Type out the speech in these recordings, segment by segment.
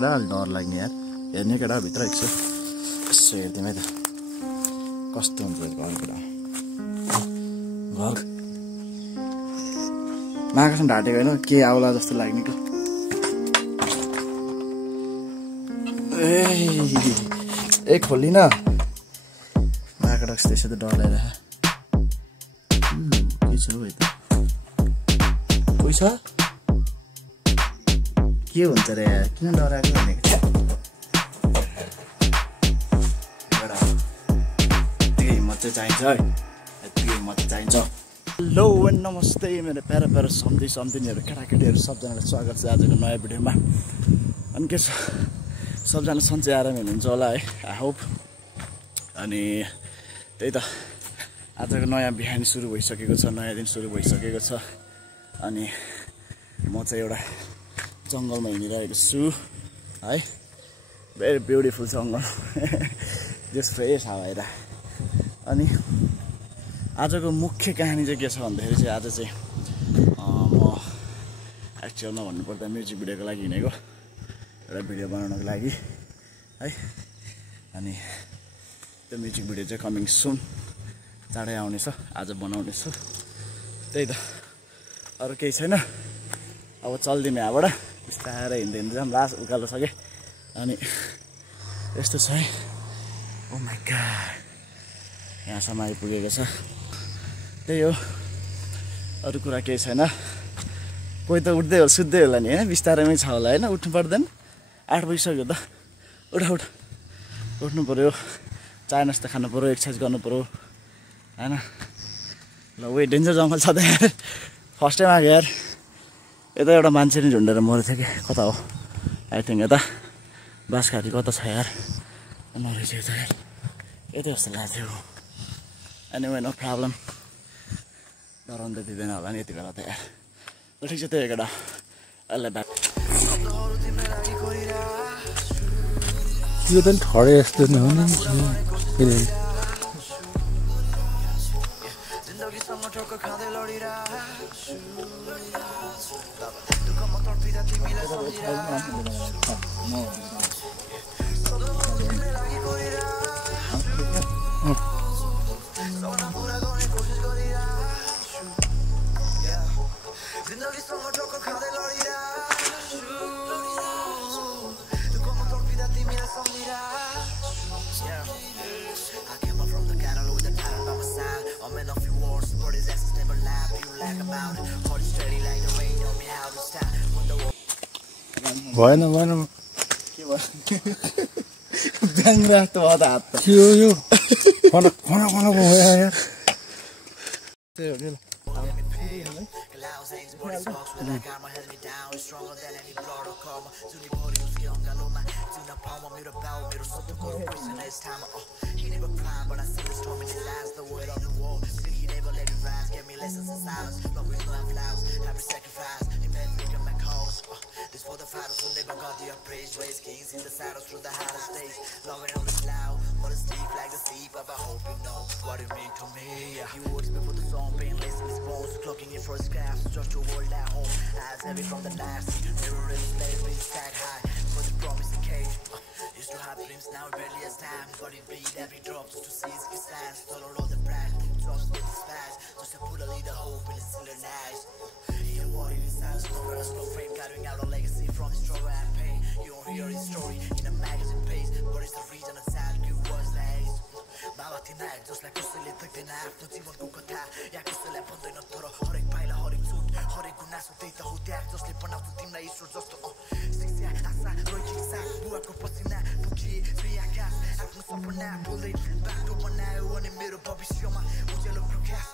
देखेर अलि डर लाग्ने यार हेर्ने केटा भित्र एकछिन यसो हेर्दिउँ है त कस्तो हुन्छ घरबाट घर मागासम्म ढाँटेको होइन के आउला जस्तो लाग्ने कि ए खोलिन माकडक त्यसो त डर लागिरहेको के छ हौ यता कोही छ के हुन्छ रे यार किन डराएको भनेको यतिकै हिम्मत चाहिँ चाहिन्छ है यतिकै हिम्मत चाहिन्छ हेलो एन्ड नमस्ते मेरो प्यारा प्यारा सम्झिनेहरू केटाकेटीहरू सबजनालाई स्वागत छ आजको नयाँ भिडियोमा अनि के छ सबजना सन्चै आराम हुनुहुन्छ होला है आई होप अनि त्यही त आजको नयाँ बिहान सुरु भइसकेको छ नयाँ दिन सुरु भइसकेको छ अनि म चाहिँ एउटा जङ्गलमा हिँडिरहेको छु है भेरी ब्युटिफुल जङ्गल जस्ट फ्रेस हावा आएर अनि आजको मुख्य कहानी चाहिँ के छ भन्दाखेरि चाहिँ आज चाहिँ म एक्चुअलमा भन्नुपर्दा म्युजिक भिडियोको लागि हिँडेको एउटा भिडियो बनाउनको लागि है अनि त्यो म्युजिक भिडियो चाहिँ कमिङ सुन चाँडै आउनेछ आज बनाउनेछु त्यही त अरू केही छैन अब चल्दिउँ यहाँबाट बिस्तारै हिँड्दै हिँड्दै जाऊँ लास्ट उकालो छ क्या अनि यस्तो छ है ओ माई गॉड यहाँसम्म आइपुगेको छ त्यही हो अरू कुरा केही छैन कोही त उठ्दै होला सुत्दै होला नि होइन बिस्तारैमै छ होला होइन उठ्नु पर्दैन 8 बजिसक्यो त उठ उठ्नु पऱ्यो चाय नास्ता खानु पऱ्यो एक्सर्साइज गर्नु पऱ्यो होइन ल उयो डेन्जर जङ्गल छ त यार फर्स्ट टाइम आएको यार यता एउटा मान्छे नि झुन्डेर मरेको थियो कि कता हो आई थिङ्क यता बाँसघारी कता छ यार मरेको थियो त यार यतै जस्तो लाग्थ्यो एनिवे नो प्रब्लम डराउनु त दिँदैन होला नि यति बेला त यार ल ठिक छ त्यही केटा अहिले ब्याक यो त ठडे यस्तो नि हो नि भएन भएन के भयो ब्याङ राख्दो भयो त हात के हो यो फनक भयो यार त्यही हो नि This for the fathers who never got the praise, raise kings in the saddles through the hardest days. Loving on this loud, but it's deep like the sea. But I hope you know what it mean to me. He works before the song, painless in his bones, clocking in for his crafts, just to hold at home. As heavy from the knives, never really slave, being stacked high, but the promise the cage. Used to have dreams, now it barely has time. But it beat every drop just to see his signs. Follow all the pride, trust with his past, just to put a little hope in his silver eyes. He avoided his eyes, over a slow frame, carrying out a legacy from his struggle and pain. You don't hear his story in a magazine page, but it's the reason it's sad you was the age. Baba tonight, just like कसैले देख्दैन आफ्नो जीवनको कथा या कसैलाई भन्दैन तर हरेक पाइला हरेक चोट हरेक गुनासो त्यही त हो त्याग जसले बनाउँछ तिमीलाई ईश्वर जस्तो शिक्षा आशा रोइकी साथ बुवाको पसिना पुगिए दुई आकाश आफ्नो सपना बोल्दै बाटो बनायो अनि मेरो भविष्यमा उज्यालो प्रकाश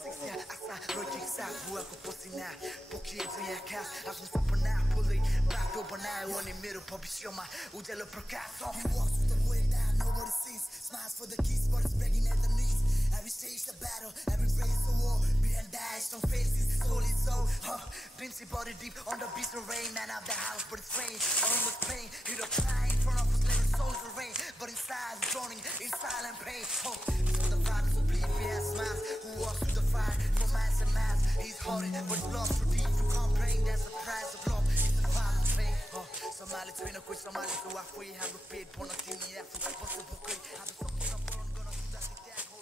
शिक्षा आशा रोइकी साथ बुवाको पसिना पुगिए दुई आकाश आफ्नो सपना बोल्दै बाटो बनायो अनि मेरो भविष्यमा उज्यालो प्रकाश He walks with the way down, nobody sees. Smiles for the keys, but it's begging at the knees. Every stage the battle, every race the war. Behind dies, no faces, solid soul. Princey body deep on the beast of rain. Man out the house, but it's rain. All with pain, he don't cry in front of us, let his souls rain. But inside, it's drowning in silent pain. It's for the fathers who bleed, he has smiles. Who walks through the fire, for minds and mass. He's hurting, but his love too deep to comprehend. That's the price of love, it's the father's faith. सम्हाले छैन कोही सम्हाले so आफै हाम्रो पेट भर्न तिमी आफू बस्नु भोकै हाम्रो सपना पूर्ण गर्न जाति त्याग हो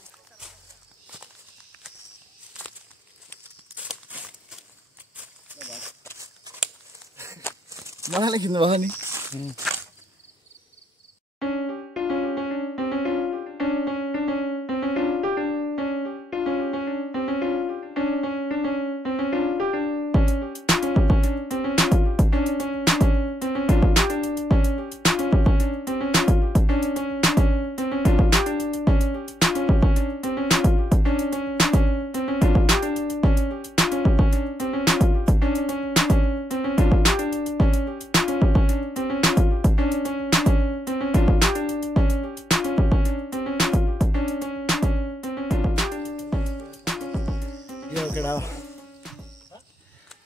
मलाई लेखिदिनु भयो नि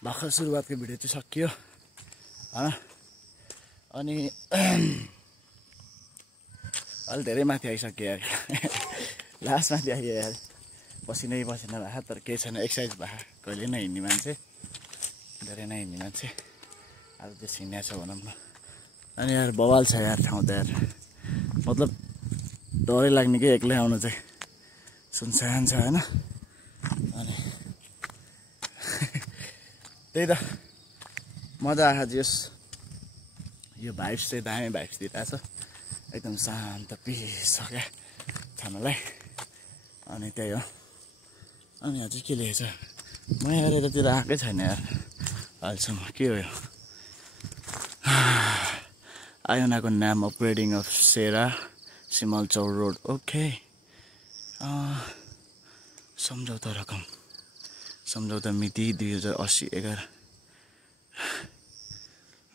भर्खर सुरुवातको भिडियो चाहिँ सकियो होइन अनि अलि धेरै माथि आइसक्यो यार लास्ट माथि आइयो यार पसिनै पसिना भएको तर केही छैन एक्सर्साइज भएको कहिले नै हिँड्ने मान्छे धेरै नै हिँड्ने मान्छे आज चाहिँ हिँड्ने छ भनौँ न अनि यार बवाल छ यार ठाउँ त यार मतलब डरै लाग्ने कि एक्लै आउनु चाहिँ सुनसान छ होइन अनि त्यही त मजा आएको जस यो भाइब्स चाहिँ दामी भाइब्स दिइरहेछ एकदम शान्त पिस छ क्या छानालाई अनि त्यही हो अनि यहाँ चाहिँ के लेखेछ म यहाँ यतातिर आएकै छैन यार अहिलेसम्म के हो यो आयोनाको नाम अपरेटिङ अफ सेरा सिमलचौर रोड ओके सम्झौता रकम सम्झौता मिति 2080-11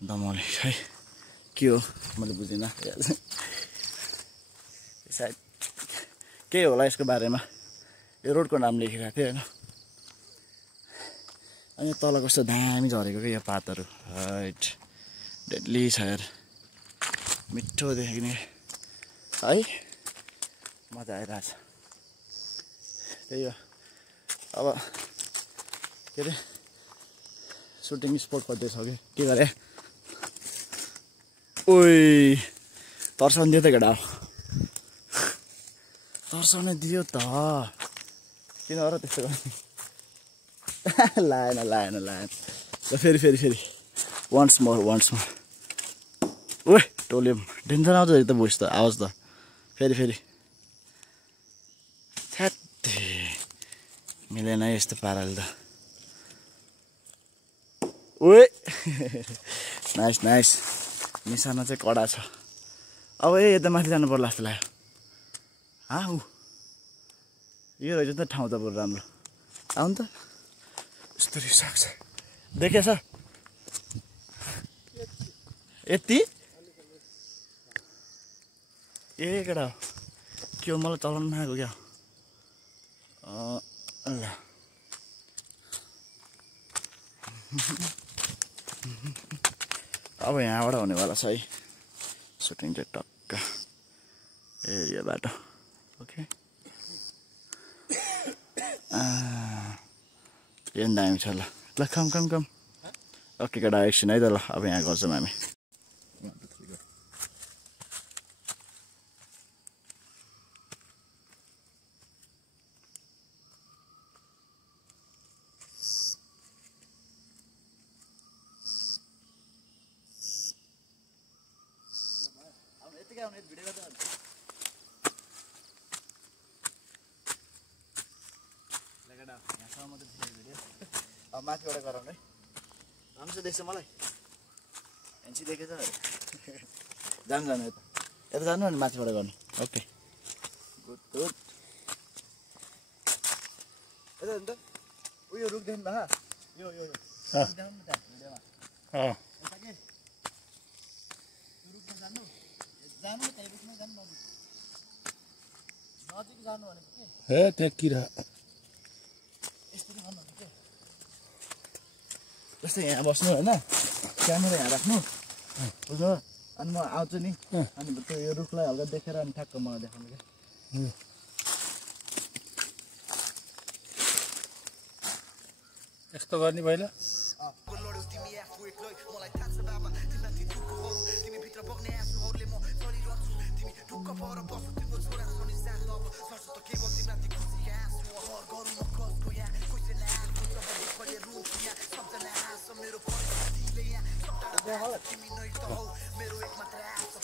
दमौली है के हो मैले बुझिनँ सायद के होला यसको बारेमा यो रोडको नाम लेखिरहेको थियो होइन अनि तल कस्तो दामी झरेको क्या यो पातहरू हाइट डेडली छ यार मिठो देख्ने है मजा आइरहेछ त्यही हो अब के अरे सुटिङ स्पट खोज्दैछ कि के गरे ओइ तर्साउनु दियो त केटा तर्साउनु दियो त किन र त्यस्तो गर्ने लाएन ल फेरि वान्स मोर ओए टोल्यो टेन्सन आउँछ त भोइस त आवाज त फेरि छ्यात्ते मिलेन यस्तो पाराले त ओए नाइस निशाना चाहिँ कडा छ अब यता माथि जानु पर्ला जस्तो लाग्यो यो रहेछ त ठाउँ त बरु राम्रो आउनु त यस्तो रिसाएको छ देखेछ यति ए केटा के हो मलाई चलाउनु नआएको क्या ल अब यहाँबाट हुनेवाला छ है सुटिङ चाहिँ टक्क एरिया बाटो ओके यो दामी छ ल कम ओके केटा एकछिन है त ल अब यहाँ गर्छौँ हामी अब माथिबाट गराउनु है राम्रो देख्छ मलाई एनसी देखेछ जानु यता जानु अनि माथिबाट गर्नु ओके गुड यता नि त उयो रुखदेखि भा यो नजिक जानु भनेको के हे त्यहाँ किरा जस्तै यहाँ बस्नु होइन क्यामेरा यहाँ राख्नु बुझ्नु अनि म आउँछु नि अनि त्यो यो रुखलाई हल्का देखेर अनि ठ्याक्क मलाई देखाउनु क्या यस्तो गर्ने पहिला भित्र बग्ने आँसुहरूले म चलिरहन्छु तिमी ढुक्क भएर बस्छु तिम्रो छोरा छन् शान्त अब सर्छ त केवल तिमीमाथि खुसीका आँसु हर गरौँ म कसको यहाँ कसैले आएको छ भने कहिले रुन्छु यहाँ सम्झना हाँस मेरो परिस्थितिले यहाँ सबटा तिमी नै त हौ मेरो एकमात्र आशा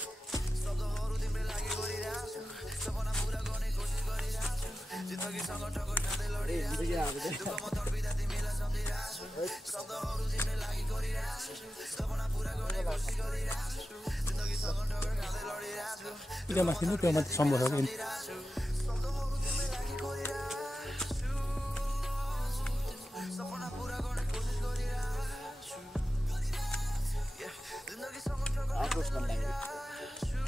शब्दहरू तिम्रो लागि गरिरहेको छु सपना पुरा गर्ने कोसिस गरिरहेको छु जिन्दगीसँग टक्कर खाँदै लडिरहेको छु दुःखमा तडपिँदा तिमीलाई सम्झिरहेको छु शब्दहरू तिम्रो लागि गरिरहेको छु सपना पुरा गर्ने कोसिस गरिरहेको छु जिन्दगीसँग टक्कर खाँदै लडिरहेको छु त्यो माथि सम्भव हो कि शब्दहरू तिम्रो लागि गरिरहेको छु सपना पुरा गर्ने कोसिस गरिरहेको छु जिन्दगीसँग टक्कर खाँदै लडिरहेको छु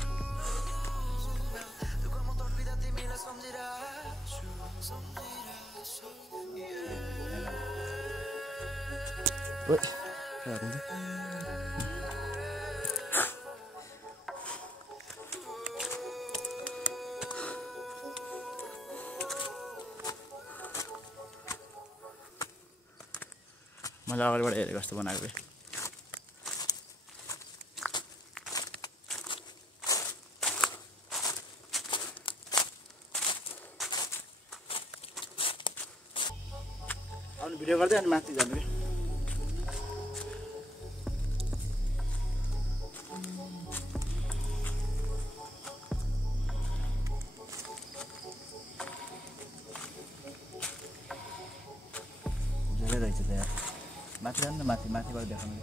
दुःखमा तडपिँदा तिमीलाई सम्झिरहेको छु मैले अगाडिबाट हेरेको जस्तो बनाएको अनि भिडियो गर्दै अनि माथि जानु कि धेरै रहेछ त यार माथि जानु न माथिबाट देखाउनु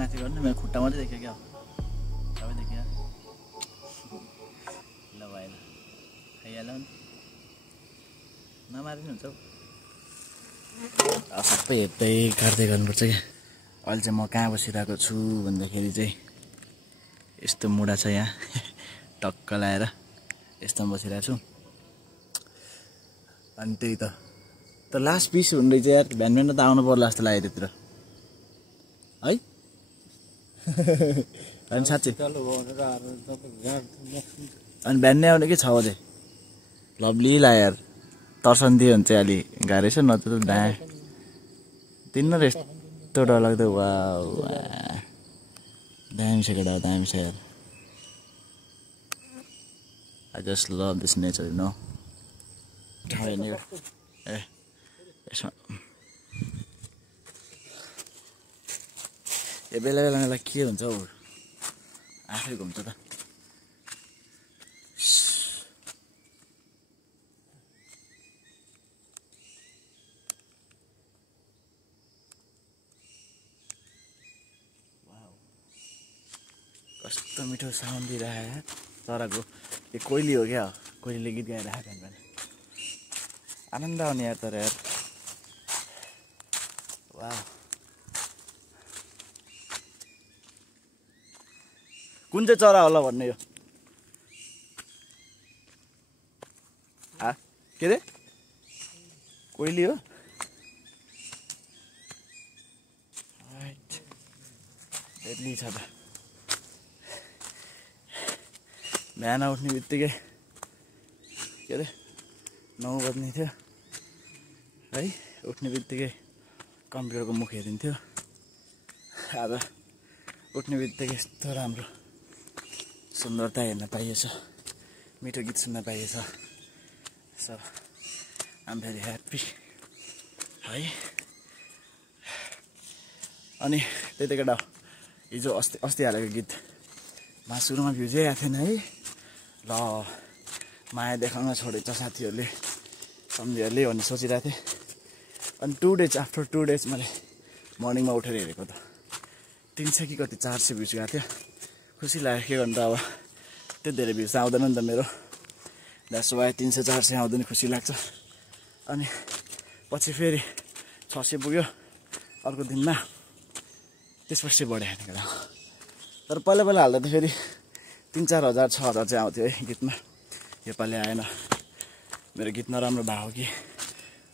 माथि गर्नु मेरो खुट्टा मात्रै देख्यो क्या सबै देखियो ल भएन खाइहाल्यो नि नमारिनु हुन्छ हौ सबै हेर्दै काट्दै गर्नुपर्छ क्या अहिले चाहिँ म कहाँ बसिरहेको छु भन्दाखेरि चाहिँ यस्तो मुढा छ यहाँ टक्क लाएर यस्तोमा बसिरहेको छु अनि त्यही त लास्ट पिस हुँदै चाहिँ यार बिहान बिहान त आउनु पर्ला जस्तो लाग्यो त्यतिर है अनि साँच्चै अनि बिहान नै आउने कि 6 बजे लभली ला यार तर्सन्थ्यो भने चाहिँ अलि गाह्रै छ न त तिन यस्तो डरलाग्दो वा दामी छ केटा दामी छ यार I just love this nature you know ए यसमा ए बेला बेला मलाई के हुन्छ हौ आफै घुम्छ त कस्तो मिठो साउन्ड दिइरहेको चराको यो कोइली हो क्या कोइलीले गीत गाइरहेको बिहान आनन्द आउने यार तर यार वाह कुन चाहिँ चरा होला भन्ने यो के रे कोइली हो डेडली छ त बिहान उठ्ने बित्तिकै के अरे 9 बज्ने थियो है उठ्ने बित्तिकै कम्प्युटरको मुख हेरिन्थ्यो अब उठ्ने बित्तिकै यस्तो राम्रो सुन्दरता हेर्न पाइएछ मिठो गीत सुन्न पाइएछ so I am very happy है अनि त्यही त केटा हिजो अस्ति हालेको गीत सुरुमा भ्यू चाहिँ आएको थिएन है ल माया देखाउन छोडेछ साथीहरूले सम्झिहरूले भन्ने सोचिरहेको थिएँ अनि 2 days आफ्टर 2 days मैले मर्निङमा उठेर हेरेको त 300 कि कति 400 भ्युज गएको थियो खुसी लाग्यो के गर्नु त अब त्यो धेरै भ्युज आउँदैन नि त मेरो द्याट्स वाइ 300 400 आउँदैन खुसी लाग्छ अनि पछि फेरि 600 पुग्यो अर्को दिनमा त्यसपछि बढ्यो नि तर पहिला पहिला हाल्दा त फेरि 3-4 हजार 6 हजार चाहिँ आउँथ्यो है गीतमा योपालि आएन मेरो गीत नराम्रो भएको कि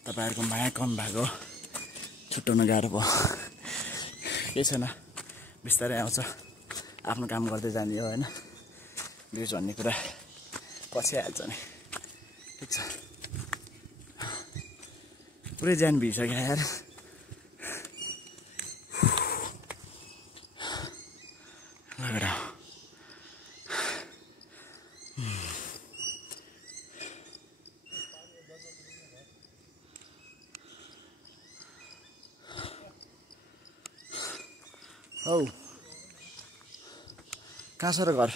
तपाईँहरूको माया कम भएको छुट्याउन गाह्रो भयो केही छैन बिस्तारै आउँछ आफ्नो काम गर्दै जाने हो हैन भ्युज भन्ने कुरा पछि आइहाल्छ नि ठिक छ पुरै ज्यान भिडिसक्यो यार लगेर औ कहाँ छ र घर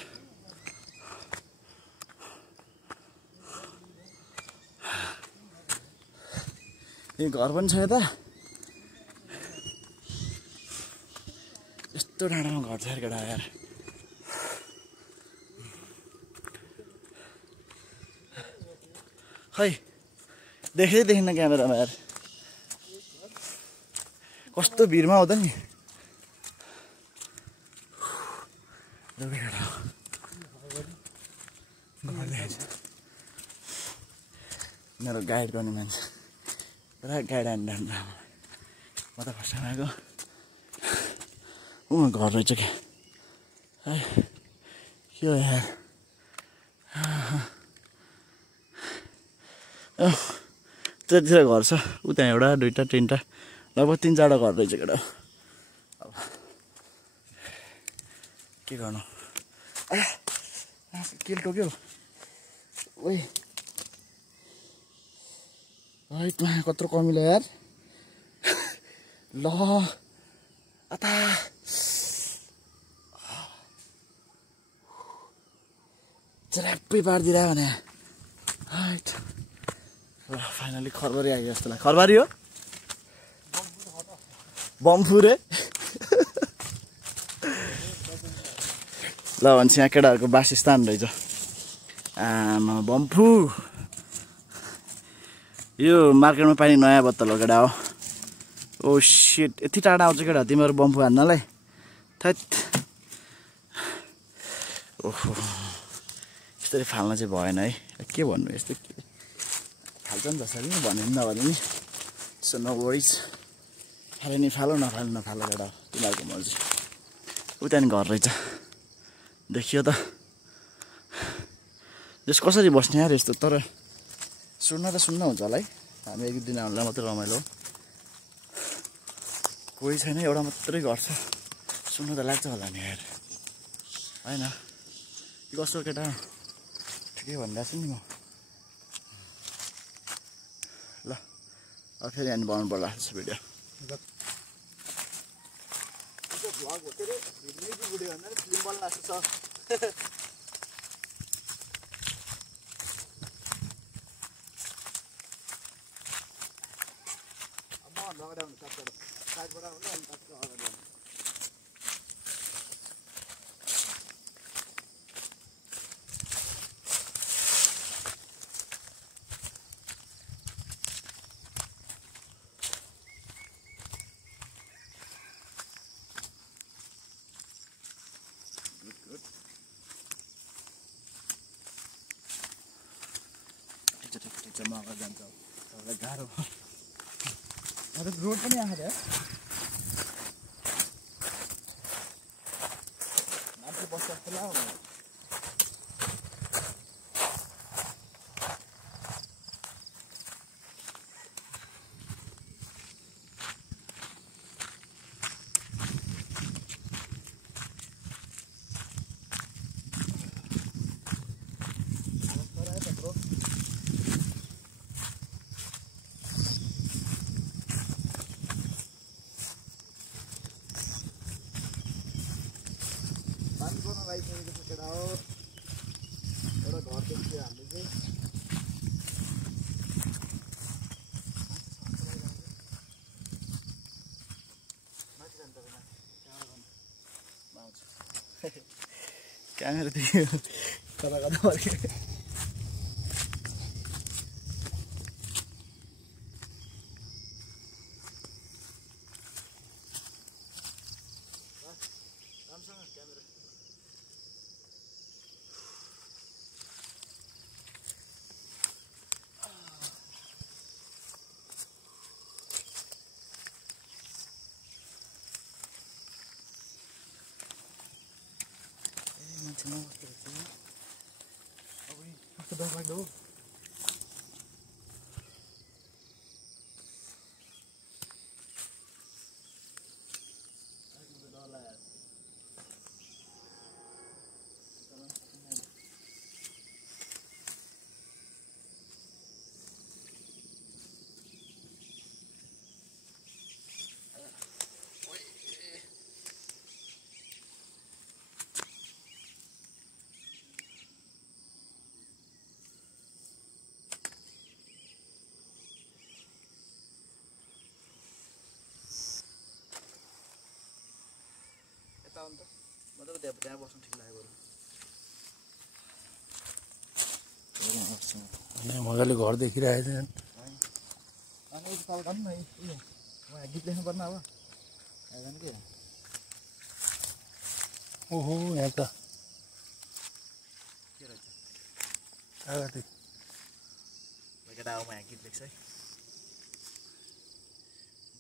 ए घर पनि छ यता यस्तो डाँडामा घर छ यार केटा यार खै देखेँ देखिन्न क्यामेरामा यार कस्तो भिडमा आउँदा नि मेरो गाइड गर्ने मान्छे पुरा गाइड हान्नु म त फर्स्ट टाइम आएको घर रहेछ क्या है के हो यार त्यतातिर घर छ उता एउटा 2टा 3टा लगभग 3-4टा घर रहेछ केटा अब के गर्नु के टोक्यो ओइ राइटमा कत्रो कमिलो यार ल अता च्याप्पै पारिदिरह्यो भने राइट ल फाइनली खरबारी आयो जस्तो लाग्यो खरबारी हो बम्फु रे ल भन्छ यहाँ केटाहरूको वासस्थान रहेछ आमा बम्फु यो मार्केटमा पाइने नयाँ बत्तल हो केटा हो ओ शिट यति टाढा आउँछ केटा तिमीहरू बम्फु हान्नलाई थैट ओहो यसरी फाल्न चाहिँ भएन है के भन्नु यस्तो फाल्छ नि जसरी नि भन्यो नि नभने नि सो नो वरिज फाले नि फालो नफाले नफालो केटा तिमीहरूको मर्जी उता नि घर रहेछ देखियो त जस कसरी बस्ने यार यस्तो तर सुन्न त सुन्न हुन्छ होला है हामी एक दिनहरूलाई मात्रै रमाइलो कोही छैन एउटा मात्रै गर्छ सुन्नु त लाग्छ होला नि यार होइन कस्तो केटा ठिकै भनिरहेको छु नि म ल अब फेरि हामी बनाउनु पर्ला भिडियो भ्लग हो के अरे भिडियो भन्दा फिल्म बन्नु लाग्छ मगा जान्छ तपाईँलाई गाह्रो रोड पनि आएको थियो मान्छे बस्छ जस्तो लाग्यो क्यामेरा देख्यो कता कता फर्क्यो कस्तो डर लाग्दो हो मजाको त्यहाँ बस्नु ठिक लाग्यो मजाले घर देखिरहेको छ अनि तल जानु न उयो उहाँ गीत लेख्नु पर्ने अब जानु के ओहो यहाँ त के रहेछ अगाडि केटा अब यहाँ गीत लेख्छ है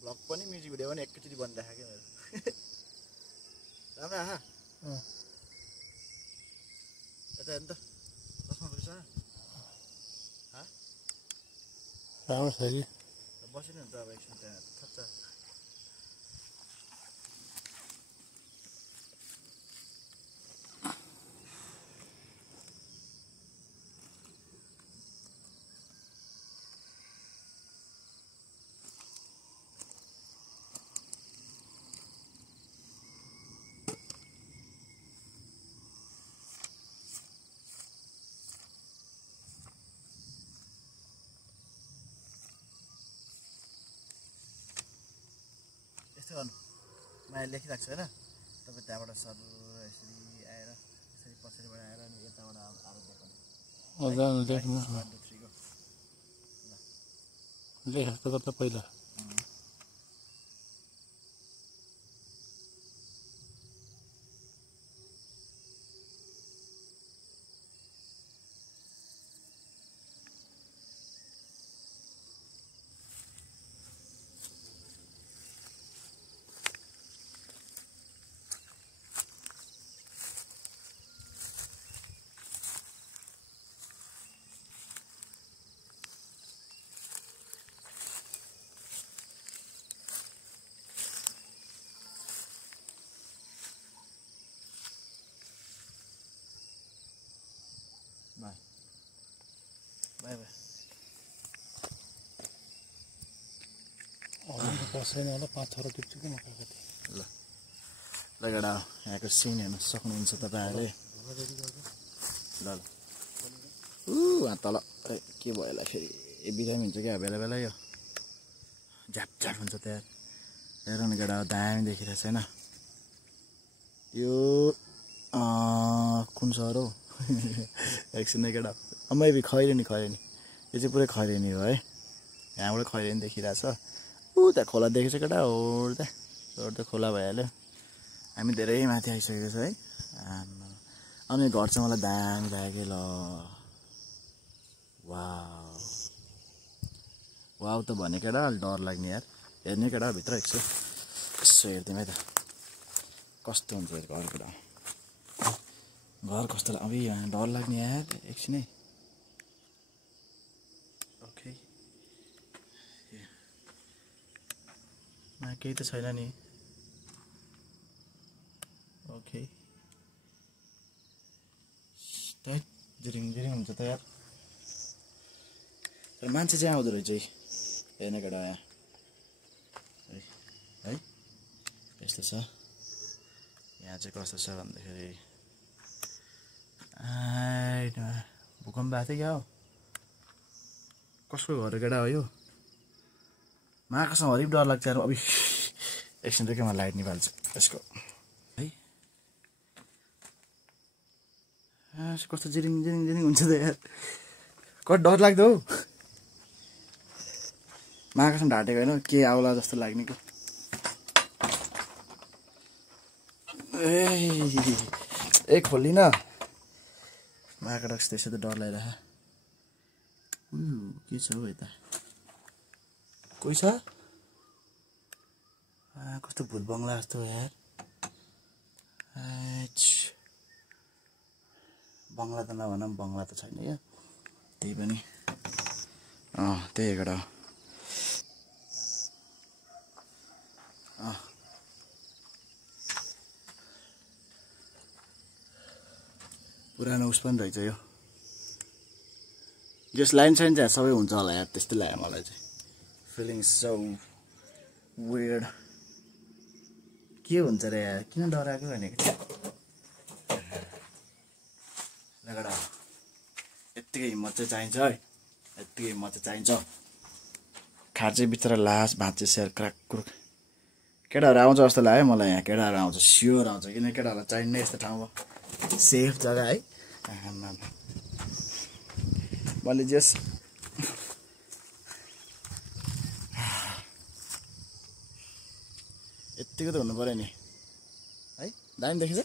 ब्लग पनि म्युजिक भिडियो पनि एकैचोटि बनिराखेको क्या मेरो राम्रो आहा यता हेर्नु त चस्मा पनि छ राम्रो छ कि बसिनु नि त अब एकछिन त्यहाँ थप्छ यस्तै गर्नु मैले लेखिरहेको छु होइन तपाईँ त्यहाँबाट सर यसरी आएर यसरी पछाडिबाट आएर अनि यताबाट आरो देखाउनु लेख्नु 1 2 3 गो लेख त कता पहिला बाई बाई बस्दैन होला 5-6 टिप्छु कि म काको थिएँ ल लगेडा यहाँको सिन हेर्न सक्नुहुन्छ तपाईँहरूले ल ल वहाँ तल के भयो होला फेरि बिरामी हुन्छ क्या बेला बेला यो झ्याप झ्याप हुन्छ त्यहाँ हेर न केटा दामी देखिरहेछ होइन यो कुन सहर हौ एकछिन केटा अम्मै खैरेनी यो चाहिँ पुरै खैरेनी हो है यहाँबाट खैरेनी देखिरहेछ त्यहाँ खोला देखेछ केटा हो त्यहाँ खोला भइहाल्यो हामी धेरै माथि आइसकेको छ है अनि घर चाहिँ मलाई दामी लाग्यो ल वाउ वाउ त भने केटा अलि डर लाग्ने यार हेर्ने केटा भित्र एकछिन यसो हेरिदिउँ है त कस्तो हुन्छ घर केटा घर कस्तो अब यहाँ डर लाग्ने यार एकछिनै ओके केही त छैन नि ओके जिरिङ जिरिङ हुन्छ त यार तर मान्छे चाहिँ आउँदो रहेछ हेर्ने केटा यहाँ है यस्तो छ यहाँ चाहिँ कस्तो छ भन्दाखेरि भूकम्प आएको थियो क्या हो कसको घर केटा हो यो महाकाशमा हरिब डर लाग्छ अब एकछिन त के म लाइट निकाल्छु यसको है कस्तो जिरिङ जिरिङ जिरिङ हुन्छ त यार कति डर लाग्दो हौ महाकाशमा ढाँटेको होइन के आउला जस्तो लाग्ने कि ए खोलिन महाकाश त्यसो त डर लागिरह के छ हौ यता कोही छ कस्तो भूत बङ्गला जस्तो यार बङ्गला त नभनौँ बङ्गला त छैन क्या त्यही पनि त्यही एउटा पुरानो उस पनि रहेछ यो जस लाइन साइन चाहिँ सबै हुन्छ होला यार त्यस्तै लाग्यो मलाई चाहिँ फिलिङ सो वियर्ड के हुन्छ रे यार किन डराएको भनेको लगडा यत्तिकै हिम्मत चाहिँ चाहिन्छ है यत्तिकै हिम्मत चाहिँ चाहिन्छ खाँचे बिचरा लास भाँचे स्याहार क्राक क्रुक केटाहरू आउँछ जस्तो लाग्यो मलाई यहाँ केटाहरू आउँछ स्योर आउँछ किन केटाहरूलाई चाहिने यस्तो ठाउँमा सेफ जग्गा है मैले जस यत्तिको त हुनु पऱ्यो नि है दामी देखेछ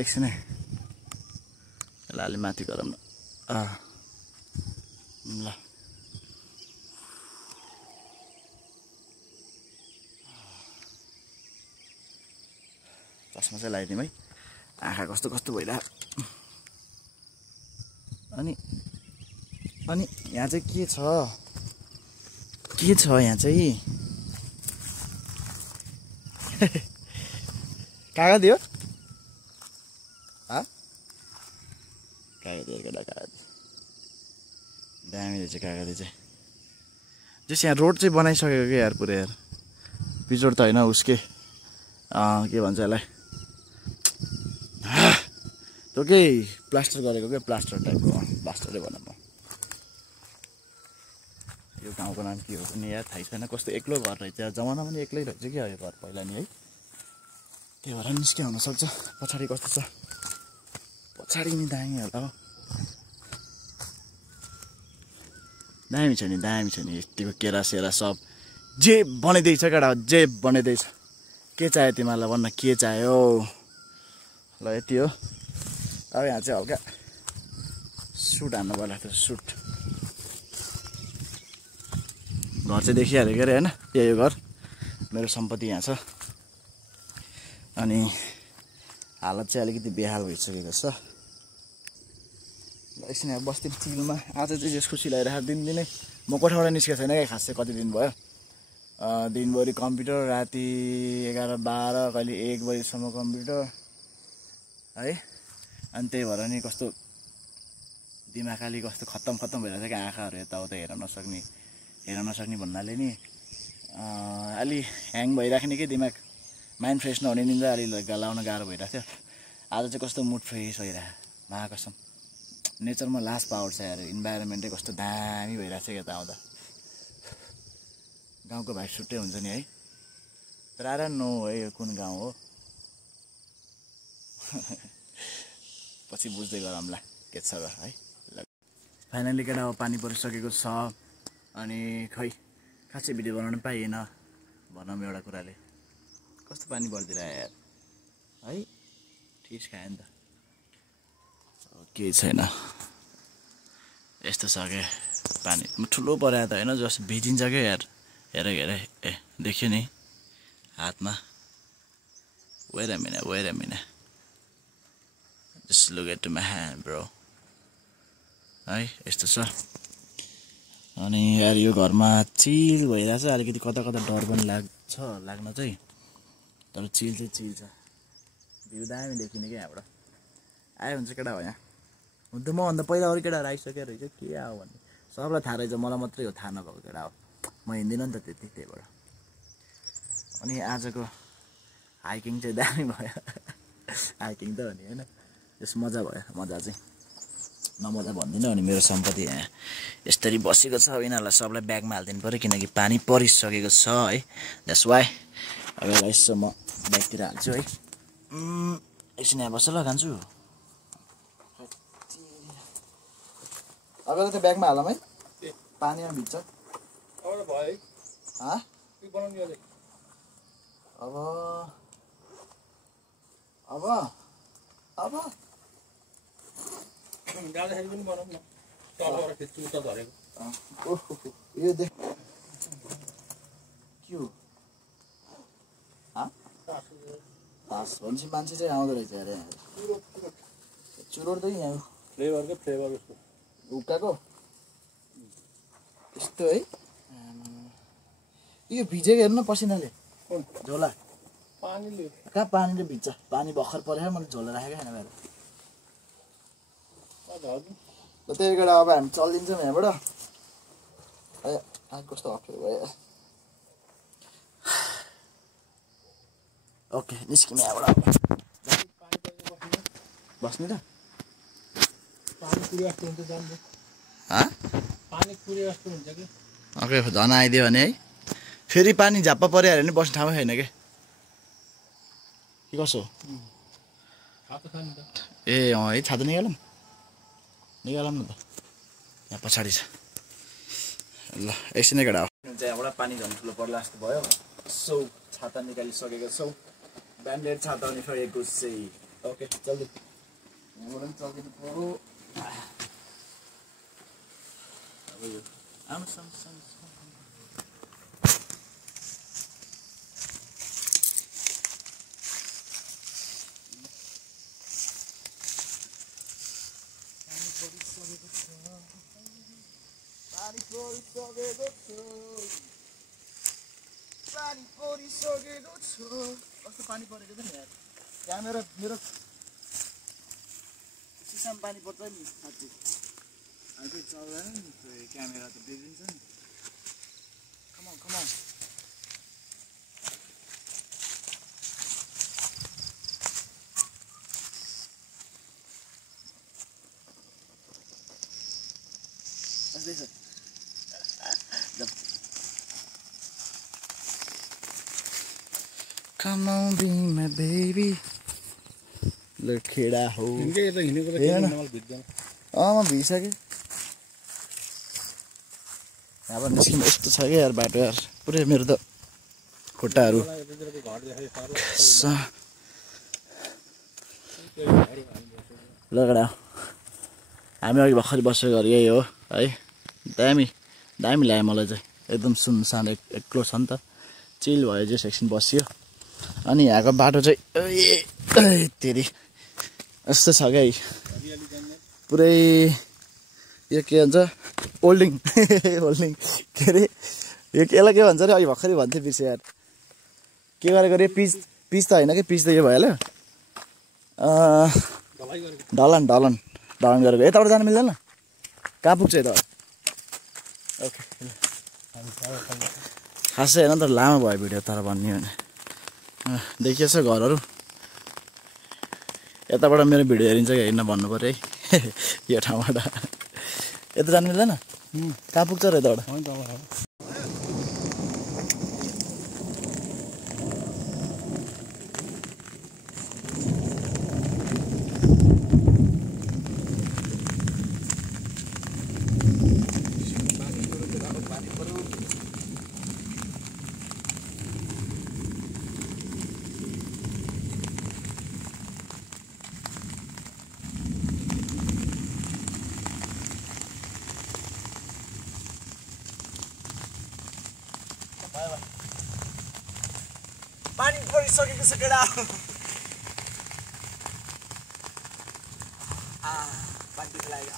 एकछिन है अलि माथि गरौँ न ल चस्मा चाहिँ लगाइदिउँ है आँखा कस्तो कस्तो भइरहेको अनि यहाँ चाहिँ के छ यहाँ चाहिँ कागज दियो कागज केटा कागज दामी रहेछ कागज चाहिँ जस यहाँ रोड चाहिँ बनाइसकेको क्या यार पुरै यार पिचोड त होइन उसके के भन्छ यसलाई त्यो केही प्लास्टर गरेको क्या प्लास्टर टाइपको प्लास्टरै भनौँ न यो गाउँको नाम के हो पनि यार थाहै छैन कस्तो एक्लो घर रहेछ जमाना पनि एक्लै रहेछ क्या यो घर पहिला नि है त्यही भएर निस्किया हुनसक्छ पछाडि कस्तो छ पछाडि नि दामी होला हो दामी छ नि यतिको केरा सेरा सब जे बनाइदिएछ केटा जे बनाइदिएछ के चाहियो तिमीहरूलाई भन्न के चाहियो ल यति हो अब यहाँ चाहिँ हल्का सुट हान्नु पर्ला थियो सुट घर चाहिँ देखिहाल्यो के अरे होइन यही हो घर मेरो सम्पत्ति यहाँ छ अनि हालत चाहिँ अलिकति बेहाल भइसकेको छ ल एकछिन अब बस्ती चिलमा आज चाहिँ जस खुसी लागिरहेको दिनदिनै म कोठाबाट निस्केको छैन क्या खास चाहिँ कति दिन भयो दिनभरि कम्प्युटर राति 11-12 कहिले 1 बजीसम्म कम्प्युटर है अनि त्यही भएर नि कस्तो दिमाग अलि कस्तो खत्तम भइरहेको छ क्या आँखाहरू यताउता हेर्न नसक्ने भन्नाले नि अलि ह्याङ भइराख्ने कि दिमाग माइन्ड फ्रेस नहुने निन्द्रा अलि लाउन गाह्रो भइरहेको थियो आज चाहिँ कस्तो मुड फ्रेस भइरहेको महाकसम नेचरमा लास्ट पावर छ यार इन्भाइरोमेन्टै कस्तो दामी भइरहेको छ यता आउँदा गाउँको भाइ छुट्टै हुन्छ नि है तर आएर नो है यो कुन गाउँ हो पछि बुझ्दै गरौँला के छ र है फाइनली केटा अब पानी परिसकेको छ अनि खै खासै भिडियो बनाउनु पाइएन भनौँ एउटा कुराले कस्तो पानी परिदिरह यार है ठिस खायो नि त केही छैन यस्तो छ क्या पानी ठुलो परेको त होइन जस भिजिन्छ क्या यार हेर ए देख्यो नि हातमा weight a minute just look at my hand bro है यस्तो छ अनि यार यो घरमा चिल भइरहेछ अलिकति कता डर पनि लाग्न चाहिँ तर चिल छ भ्यू दामी देखिने क्या यहाँबाट आयो हुन्छ केटा हो यहाँ हुन त म भन्दा पहिला अरू केटाहरू आइसकेको रहेछ के आयो भन्ने सबलाई थाहा रहेछ मलाई मात्रै हो थाहा नभएको केटा हो म हिँड्दिनँ नि त त्यही भएर अनि आजको हाइकिङ चाहिँ दामी भयो हाइकिङ त हो नि होइन त्यस मजा भयो मजा चाहिँ नमजा भन्दिनँ अनि मेरो सम्पत्ति यहाँ यसरी बसेको छ यिनीहरूलाई सबलाई ब्यागमा हालिदिनु पऱ्यो किनकि पानी परिसकेको छ है द्याट्स वाइ अब यसो म ब्यागतिर हाल्छु है एकछिन यहाँ बस्छ ल खान्छु अब त ब्यागमा हालौँ है पानीमा भिज्छ अब भयो है हाँ के बनाउने अहिले अब अब अब जाँदाखेरि पनि बनाउँ न तलबाट खिच्छु उता झरेको ओहो यो देख के हो तास भनेपछि मान्छे चाहिँ आउँदो रहेछ अरे चुरोट त यहाँ फ्लेभरको फ्लेभर उसको हुक्काको यस्तो है यो भिजेको हेर्नु न पसिनाले झोला पानीले कहाँ पानीले भिज्छ पानी भर्खर परेर मैले झोला राखेको छैन बाहिर ल त्यही भएर अब हामी चलिदिन्छौँ यहाँबाट कस्तो अप्ठ्यारो भयो ओके निस्किने यहाँबाट बस्ने त पानी पुरी जस्तो हुन्छ जान्छ पानी पुरी जस्तो हुन्छ कि ओके झन् आइदियो भने है फेरि पानी झाप्पा परिहाल्यो भने बस्ने ठाउँै छैन के कसो छातो छ नि त ए अँ है छाता निकालौँ न त यहाँ पछाडि छ ल एकछिन केटा हो यहाँबाट पानी झन् ठुलो पर्ला जस्तो भयो सौ छाता निकालिसकेको छौ ब्यान्डेड छाता अनि सकेको चाहिँ ओके जल्दी यहाँबाट पनि चल्दिनु पर्यो अब यो कस्तो पानी परेको छ नि यार क्यामेरा मेरो सिसामा पानी पर्छ नि साँच्चै अहिले चल्दैन नि क्यामेरा त बिग्रिन्छ नि कमाउ कमाउ Come on, be my baby. ल खेडा हो म भिडिसकेँ अब निस्किनु यस्तो छ क्या यार बाटो यार पुरै मेरो त खुट्टाहरू ल केटा हामी अघि भर्खर बसेको घर यही हो है दामी दामी लाग्यो मलाई चाहिँ एकदम सुनसान एक्लो छ नि त चिल भयो जस एकछिन बसियो अनि यहाँको बाटो चाहिँ तेरि यस्तो छ क्या पुरै यो के भन्छ होल्डिङ होल्डिङ के अरे यो यसलाई के भन्छ अरे अघि भर्खरै भन्थ्यो बिर्से यार के गरेको अरे पिच पिच त होइन कि पिच त यो भइहाल्यो ढलन ढलन ढलन गरेको यताबाट जानु मिल्दैन कहाँ पुग्छ यता ओके खासै होइन त लामो भयो भिडियो तर भन्ने हो भने देखिएछ घरहरू यताबाट मेरो भिडियो हेरिन्छ कि हेर्न भन्नु पऱ्यो है यो ठाउँबाट यता जानु मिल्दैन कहाँ पुग्छ र यताबाट पानी परिसकेको छ केटा पानी लाग्यो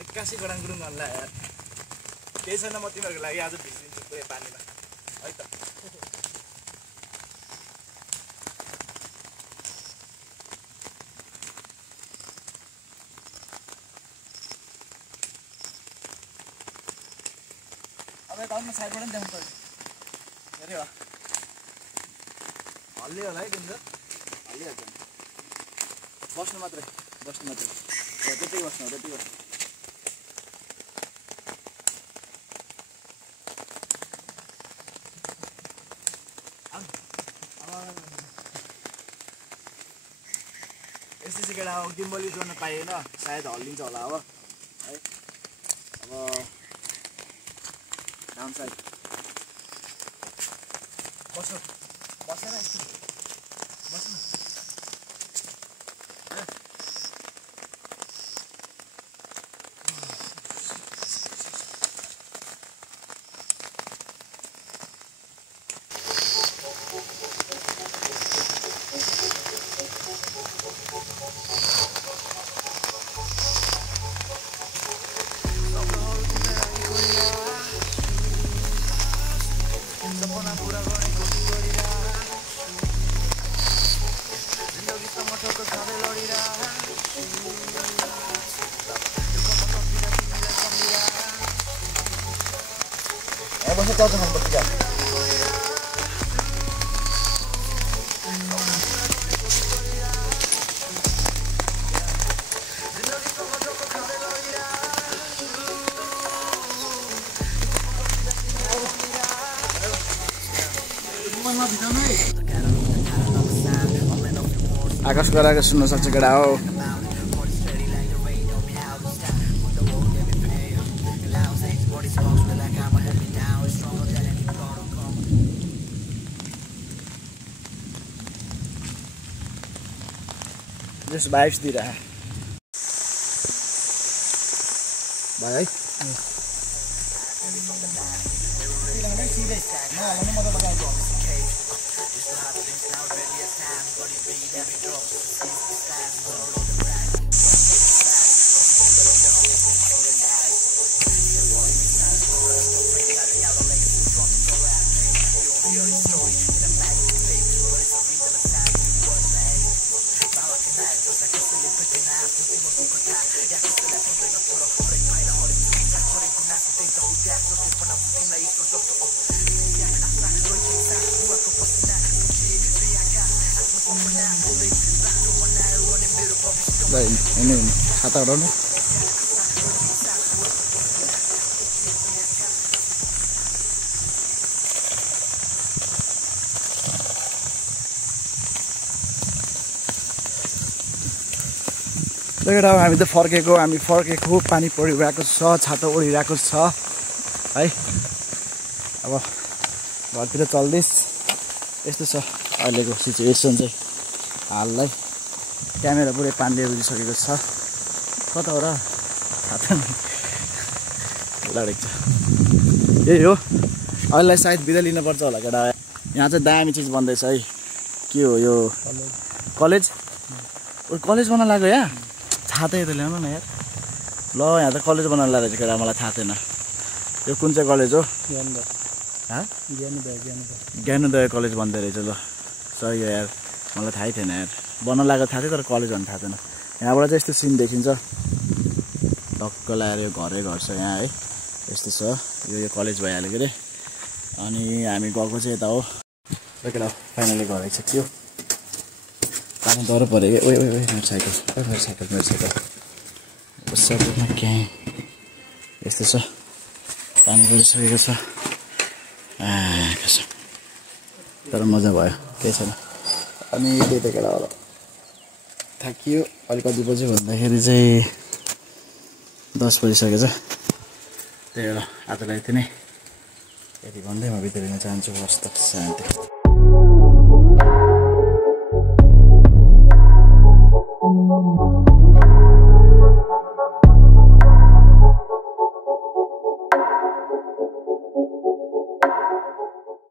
एक्कासी गडाङ गुरुङ होला यार केही छैन म तिमीहरूको लागि आज भिजिदिन्छु पुरै पानीमा है त अब यता आउनु साइडबाट पनि देखाउनु पर्यो हेऱ्यो हल्लियो होला है तिमी त हल्लिहाल्छ बस्नु मात्रै त्यति बस्नु त्यति बस्नु यस्तो चाहिँ केटा हो गिम्बली जोड्न पाइएन सायद हल्लिन्छ होला अब है अब डाउन साइड बसेर यस्तो बस्नु bosnya cocok sama bertiga. आकाश गराएको सुन्न सक्छ केटा हो just vibes दे रहा है भाई ini kata orang ni देखेर हामी त फर्केको पानी परिरहेको छ छाता ओढिरहेको छ है अब घरतिर चल्दैछ यस्तो छ अहिलेको सिचुएसन चाहिँ हाललाई क्यामेरा पुरै पानीले उडिसकेको छ कता हो र थाहा छैन लडेको छ यही हो अहिलेलाई सायद बिदा लिनुपर्छ होला केटा यहाँ चाहिँ दामी चिज बन्दैछ है के हो यो कलेज कलेज बन्न लाग्यो यहाँ थाहा त ल्याउनु न यार ल यहाँ त कलेज बनाउनु लागेको छ केटा मलाई थाहा थिएन यो कुन चाहिँ कलेज हो ज्ञानोदय कलेज बन्दै रहेछ ल सही हो यार मलाई थाहै थिएन यार बन्न लागेको थाहा थियो तर कलेज भन्नु थाहा थिएन यहाँबाट चाहिँ यस्तो सिन देखिन्छ टक्क लगाएर यो घरै घर छ यहाँ है यस्तो छ यो कलेज भइहाल्यो के अरे अनि हामी गएको चाहिँ यता हो केटा फाइनली घर आइसक्यो पानी डह्रो पऱ्यो कि ओए मेरो साइकल क्या यस्तो छ पानी परिसकेको छ तर मजा भयो केही छैन अनि त्यही त केटा होला थाकियो अहिले कति बज्यो भन्दाखेरि चाहिँ 10 बजिसकेको छ त्यही होला आजलाई यति नै यति भन्दै म भित्र हिँड्न चाहन्छु हस्त शान्ति